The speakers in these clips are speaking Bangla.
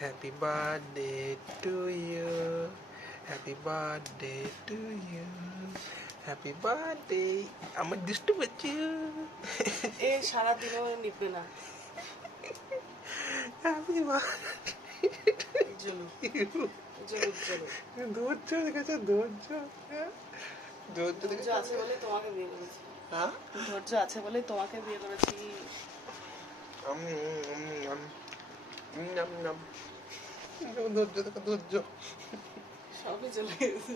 Happy birthday to you, happy birthday to you, happy birthday আমার দুষ্টু বাচ্চু। এ সারাদিনও নিবে না। হ্যাপি বার্থডে জলুক ইউ। জলুক জলুক। ধৈর্য দেখেছো, ধৈর্য, হ্যাঁ ধৈর্য ধৈর্য দেখেছো। আছে বলে তোমাকে বিয়ে করেছি। হ্যাঁ ধৈর্য আছে বলে তোমাকে বিয়ে করেছি। ধৈর্য দেখো, ধৈর্য। সবই চলে গেছে।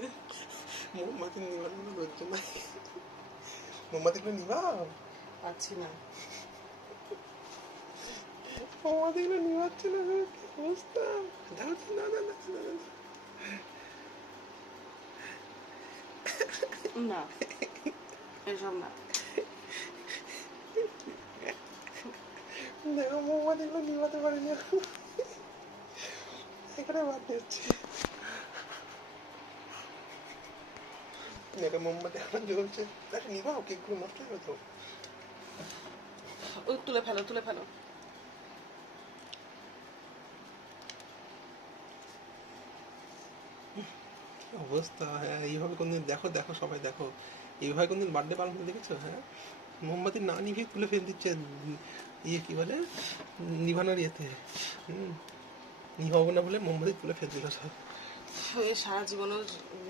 মোমবাতি নিবার কোনো ধৈর্য নাই। মোমবাতিগুলো নিবাও, পাচ্ছি না। মোমবাতিগুলো নিবাচ্ছে না, কি অবস্থা। দাও, না না না না না। না এসব না। দেখো মোমবাতিগুলো নিভাতে পারিনি, এখানে বাড়তে হচ্ছে। দেখো মোমবাতি এখন জ্বলছে, আরে নিভাও, কেকগুলো নষ্ট হয়ে গেল তো। ও তুলে ফেলো তুলে ফেলো। অবস্থা, হ্যাঁ এইভাবে কোনদিন দেখো, দেখো সবাই দেখো, এইভাবে কোনদিন বার্থডে পালন করে দেখেছো? হ্যাঁ মোমবাতি না নিভিয়ে তুলে ফেলে দিচ্ছে, ইয়ে কি বলে, নিভানোর ইয়েতে। নিভাবো না বলে মোমবাতি তুলে ফেলে দিল সব। এ সারা জীবনও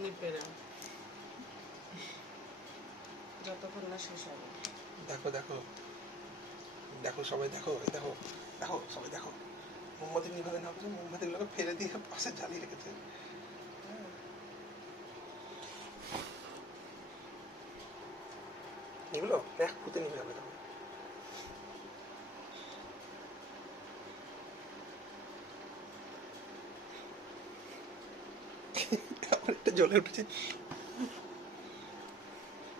নিবে না যতক্ষণ না শেষ হবে। দেখো দেখো দেখো সবাই দেখো, এই দেখো, দেখো সবাই দেখো, মোমবাতি নিভাতে না পারছে, মোমবাতিগুলোকে ফেলে দিয়ে পাশে জ্বালিয়ে রেখেছে। এগুলো এক ফুতে নিভে যাবে তখন। আবার একটা জ্বলে উঠেছে।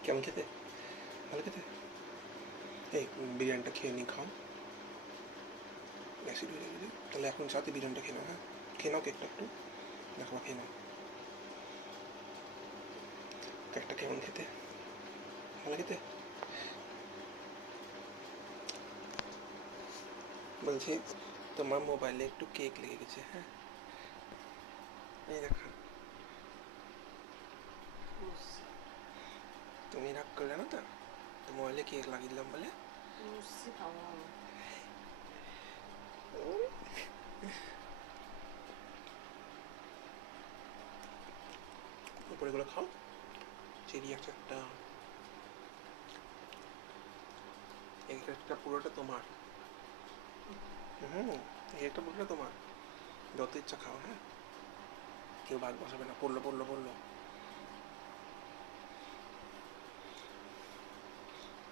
কেমন খেতে? ভালো খেতে? এই বিরিয়ানিটা খেয়ে নি, খাও, অ্যাসিড হয়ে যাবে। তাহলে এখন সাথে বিরিয়ানিটা খেয়ে নাও, হ্যাঁ খেয়ে নাও কেকটা একটু, দেখো খেয়ে নাও কেকটা কেমন খেতে, ভালো খেতে? বলছি তোমার মোবাইলে একটু কেক লেগে গেছে, হ্যাঁ এই দেখো, তুমি রাগ করলে না তো, তো মোবাইলে কেক লাগিয়ে দিলাম বলে। উপরেগুলো খাও, চেরি আছে একটা, এই কেকটা পুরোটা তোমার। এই একটা পুরোটা তোমার, যত ইচ্ছা খাও, হ্যাঁ কেউ ভাগ বসাবে না। পড়লো পড়লো পড়লো,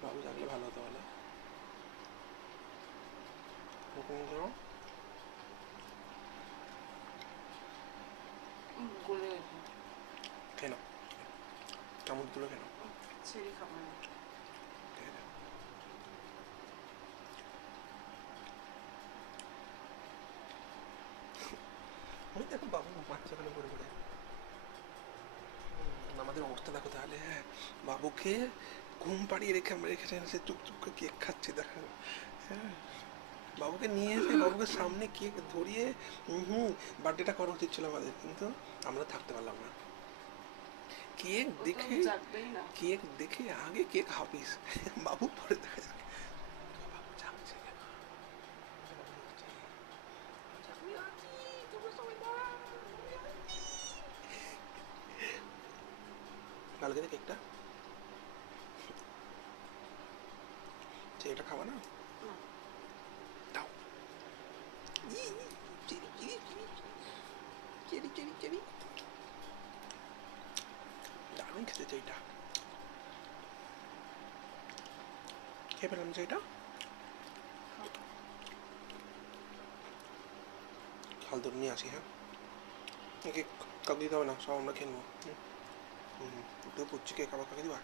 বাবু জানলে ভালো হতো বলে। হুকুম করো, গলে গেছে। কেন চামচ তুলো কেন? ছেড়ে খাবো না। ঠিক আছে। ওই দেখো বাবু বাচ্চা ফেলে করে করে, আমাদের অবস্থা দেখো তাহলে। হ্যাঁ বাবুকে ঘুম পাড়িয়ে রেখে আমরা এখানে এসে চুপ চুপ করে কেক খাচ্ছি, দেখো। হ্যাঁ বাবুকে নিয়ে এসে বাবুকে সামনে কেক ধরিয়ে বার্থডেটা করা উচিত ছিল আমাদের, কিন্তু আমরা থাকতে পারলাম না। কেক দেখে, জাগবেই না। কেক দেখে আগে কেক হাফিস, বাবু পরে দেখা যাবে। বাবু জাগছে, আমি আছি, তোমরা সবাই দাঁড়াও, আমি আছি। ভালো খেতে কেকটা, এটা খাবা না? দাও, cherry cherry cherry cherry cherry, দারুণ খেতে চাইটা, খেয়ে পেলাম যে এটা খাল ধরে নিয়ে আসি। হ্যাঁ কেক কাউকে দিতে হবে না, সব আমরা খেয়ে নেবো। তুই পুচ্ছি কেক আবার কাকে দিবা?